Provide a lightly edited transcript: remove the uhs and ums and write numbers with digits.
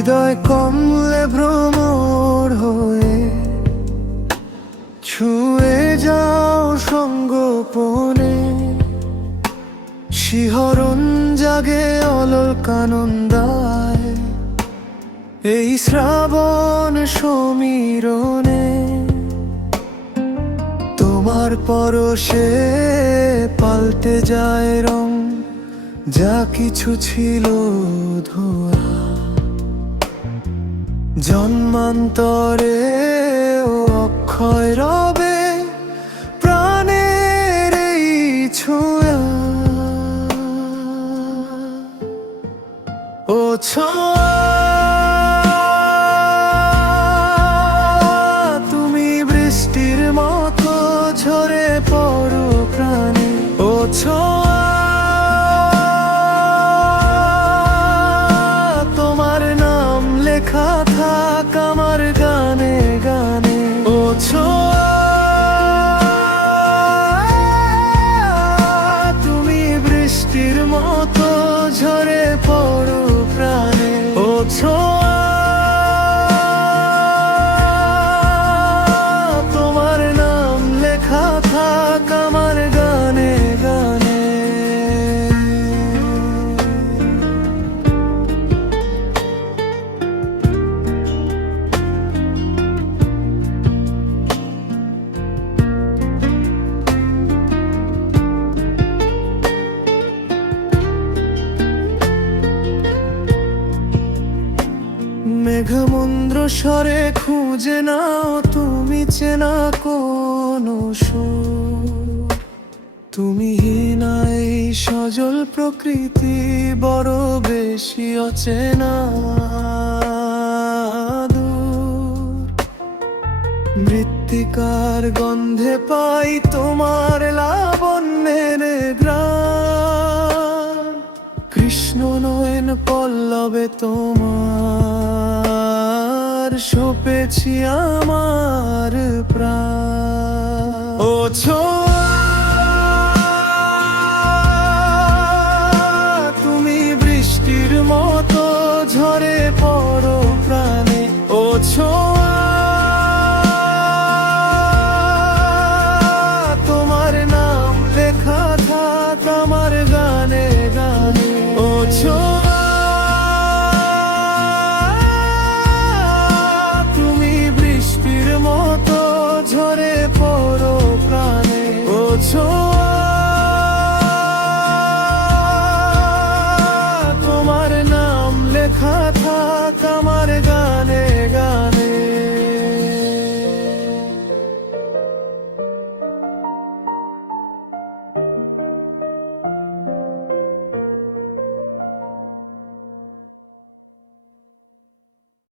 হৃদয় কমলে ভ্রমর হয়ে ছুঁয়ে যাও সঙ্গোপনে, শিহরণ জাগে অলকানন্দায় এই শ্রাবণ সমীরণে। তোমার পরশে পাল্টে যায় রং, যা কিছু ছিল ধোয়া জন্মান্তরে ও অক্ষয় রবে প্রাণের এই ছোঁয়া। ও ছোঁয়া তুমি বৃষ্টির মতো ঝরে পড়ো প্রাণে। ও ছোঁয়া তোমার নাম লেখা থাক আমার গানে গানে। ও ছোঁয়া তুমি বৃষ্টির মতো ঝরে পড়ো প্রাণে। ও ছোঁয়া তোমার নাম লেখা থাক আমার গানে গানে। মেঘমন্দ্র স্বরে খুঁজে নাও তুমি চেনা কোন সুর। তুমি হীনা এই সজল প্রকৃতি বড় বেশি অচেনা দূর। মৃত্তিকার গন্ধে পাই তোমার লাবণ্যের গ্রাণ, কৃষ্ণ নয়ন পল্লবে তোমার সপেছি আমার প্রাণ। ও ছোঁয়া তুমি বৃষ্টির মতো ঝরে পড়ো প্রাণে। ও ছোঁয়া তোমার নাম লেখা থাক আমার গানে গানে। ও ছোঁয়া তুমি বৃষ্টির মতো ঝরে